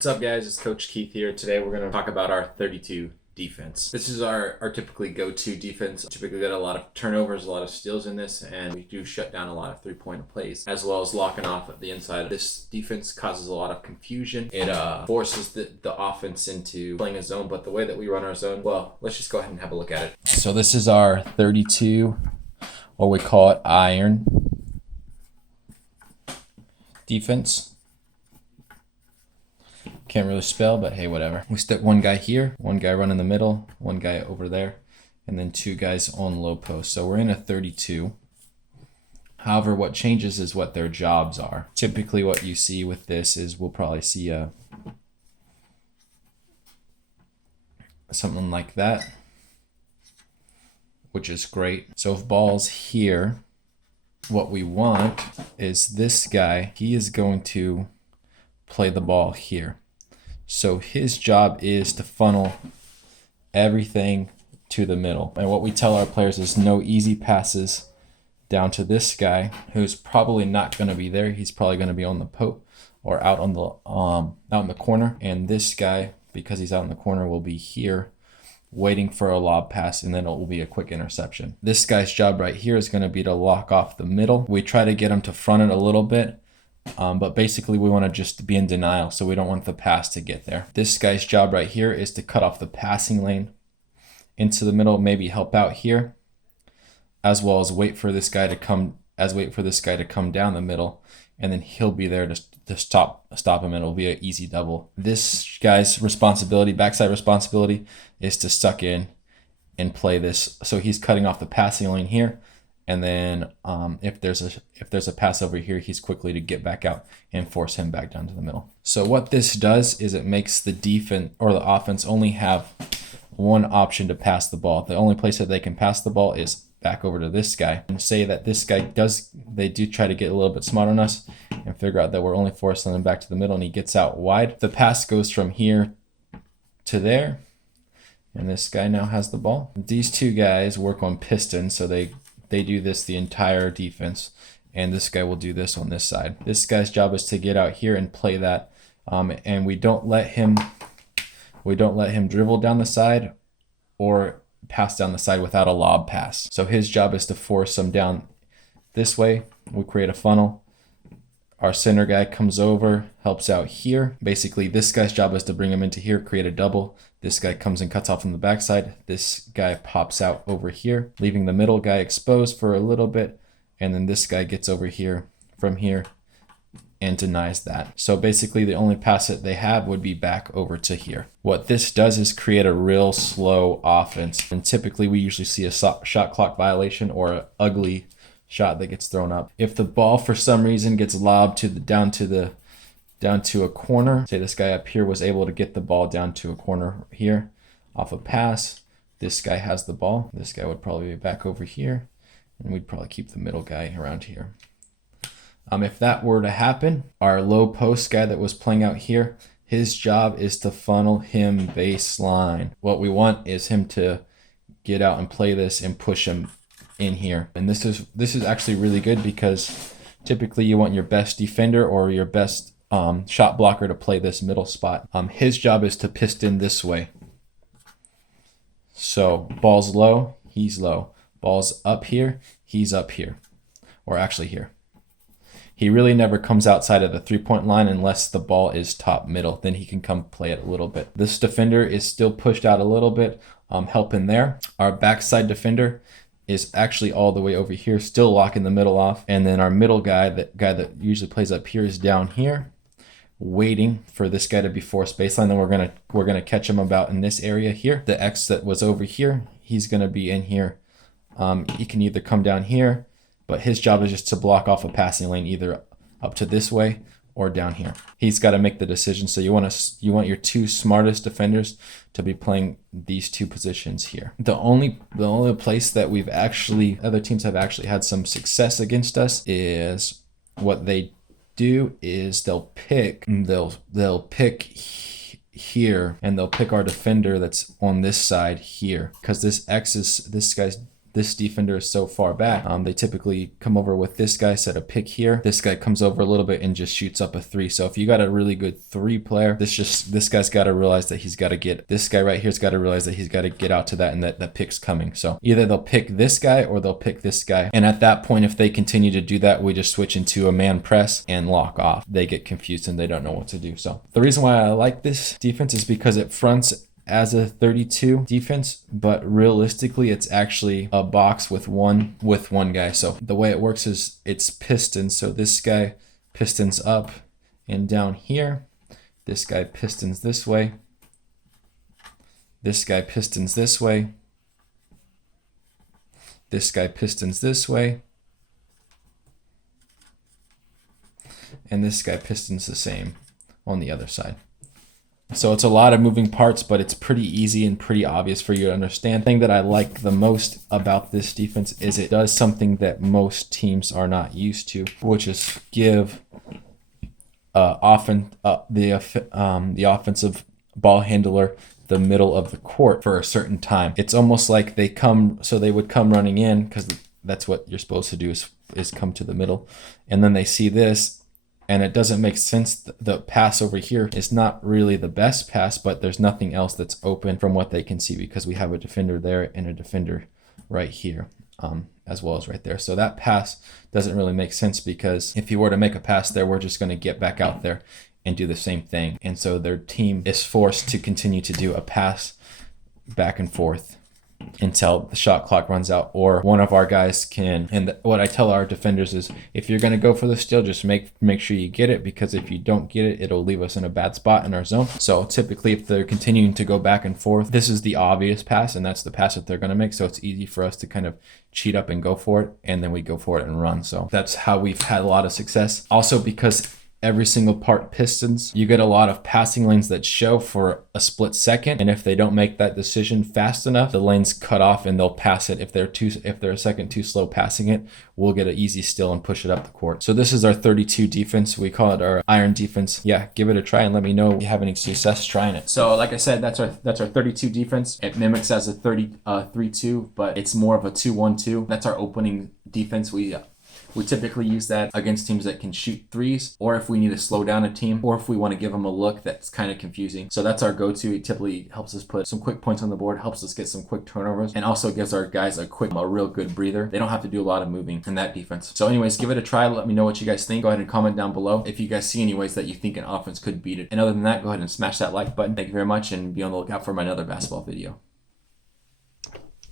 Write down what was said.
What's up, guys? It's Coach Keith here. Today we're going to talk about our 32 defense. This is our typically go-to defense. Typically got a lot of turnovers, a lot of steals in this, and we do shut down a lot of three-point plays, as well as locking off at the inside. This defense causes a lot of confusion. It forces the offense into playing a zone, but the way that we run our zone, well, let's just go ahead and have a look at it. So this is our 32, or we call it iron defense. Can't really spell, but hey, whatever. We stick one guy here, one guy running the middle, one guy over there, and then two guys on low post. So we're in a 32. However, what changes is what their jobs are. Typically what you see with this is we'll probably see something like that, which is great. So if ball's here, what we want is this guy, he is going to play the ball here. So his job is to funnel everything to the middle. And what we tell our players is no easy passes down to this guy, who's probably not going to be there. He's probably going to be on the post or out in the corner. And this guy, because he's out in the corner, will be here waiting for a lob pass, and then it will be a quick interception. This guy's job right here is going to be to lock off the middle. We try to get him to front it a little bit. But basically we want to just be in denial, so we don't want the pass to get there. This guy's job right here is to cut off the passing lane into the middle, maybe help out here, as well as wait for this guy to come down the middle, and then he'll be there to stop him, and it'll be an easy double. This guy's responsibility, backside responsibility, is to suck in and play this. So he's cutting off the passing lane here. And then if there's a pass over here, he's quickly to get back out and force him back down to the middle. So what this does is it makes the defense or the offense only have one option to pass the ball. The only place that they can pass the ball is back over to this guy. And say that this guy they do try to get a little bit smart on us and figure out that we're only forcing them back to the middle, and he gets out wide. The pass goes from here to there, and this guy now has the ball. These two guys work on piston, so they do this the entire defense, and this guy will do this on this side. This guy's job is to get out here and play that, and we don't let him dribble down the side or pass down the side without a lob pass. So his job is to force him down this way. We create a funnel. Our center guy comes over, helps out here. Basically, this guy's job is to bring him into here, create a double. This guy comes and cuts off from the backside. This guy pops out over here, leaving the middle guy exposed for a little bit. And then this guy gets over here from here and denies that. So basically, the only pass that they have would be back over to here. What this does is create a real slow offense. And typically, we usually see a shot clock violation or an ugly shot that gets thrown up. If the ball for some reason gets lobbed down to a corner, say this guy up here was able to get the ball down to a corner here off a pass, this guy has the ball. This guy would probably be back over here, and we'd probably keep the middle guy around here. If that were to happen, our low post guy that was playing out here, his job is to funnel him baseline. What we want is him to get out and play this and push him in here. And this is actually really good, because typically you want your best defender or your best shot blocker to play this middle spot. His job is to piston this way. So ball's low, he's low. Ball's up here, he's up here. Or actually here. He really never comes outside of the three-point line unless the ball is top middle. Then he can come play it a little bit. This defender is still pushed out a little bit, helping there. Our backside defender is actually all the way over here, still locking the middle off. And then our middle guy, that usually plays up here, is down here, waiting for this guy to be forced baseline. Then we're gonna catch him about in this area here. The X that was over here, he's gonna be in here. He can either come down here, but his job is just to block off a passing lane either up to this way or down here. He's got to make the decision. So you want your two smartest defenders to be playing these two positions here. The only place that other teams have actually had some success against us is what they do is they'll pick here, and they'll pick our defender that's on this side here, because this guy's this defender is so far back, they typically come over with this guy, set a pick here. This guy comes over a little bit and just shoots up a 3. So if you got a really good 3 player, this guy's got to realize that he's got to get, this guy right here's got to realize that he's got to get out to that, and that pick's coming. So either they'll pick this guy or they'll pick this guy. And at that point, if they continue to do that, we just switch into a man press and lock off. They get confused and they don't know what to do. So the reason why I like this defense is because it fronts as a 32 defense, but realistically it's actually a box with one guy. So the way it works is it's pistons. So this guy pistons up and down here. This guy pistons this way. This guy pistons this way. This guy pistons this way. And this guy pistons the same on the other side. So it's a lot of moving parts, but it's pretty easy and pretty obvious for you to understand. The thing that I like the most about this defense is it does something that most teams are not used to, which is give the offensive ball handler the middle of the court for a certain time. It's almost like they would come running in, because that's what you're supposed to do is come to the middle, and then they see this. And it doesn't make sense. The pass over here is not really the best pass, but there's nothing else that's open from what they can see, because we have a defender there and a defender right here, as well as right there. So that pass doesn't really make sense, because if you were to make a pass there, we're just going to get back out there and do the same thing. And so their team is forced to continue to do a pass back and forth until the shot clock runs out, or one of our guys can. And what I tell our defenders is, if you're going to go for the steal, just make sure you get it, because if you don't get it, it'll leave us in a bad spot in our zone. So typically, if they're continuing to go back and forth, this is the obvious pass, and that's the pass that they're going to make. So it's easy for us to kind of cheat up and go for it, and then we go for it and run. So that's how we've had a lot of success. Also, because every single part pistons, you get a lot of passing lanes that show for a split second, and if they don't make that decision fast enough, the lane's cut off and they'll pass it. If they're a second too slow passing it, we'll get an easy steal and push it up the court. So this is our 32 defense. We call it our iron defense. Yeah, give it a try and let me know if you have any success trying it. So like I said, that's our 32 defense. It mimics as a 3-2, but it's more of a 2-1-2. That's our opening defense. We typically use that against teams that can shoot threes, or if we need to slow down a team, or if we want to give them a look that's kind of confusing. So that's our go-to. It typically helps us put some quick points on the board, helps us get some quick turnovers, and also gives our guys a real good breather. They don't have to do a lot of moving in that defense. So anyways, give it a try. Let me know what you guys think. Go ahead and comment down below if you guys see any ways that you think an offense could beat it. And other than that, go ahead and smash that like button. Thank you very much, and be on the lookout for my another basketball video.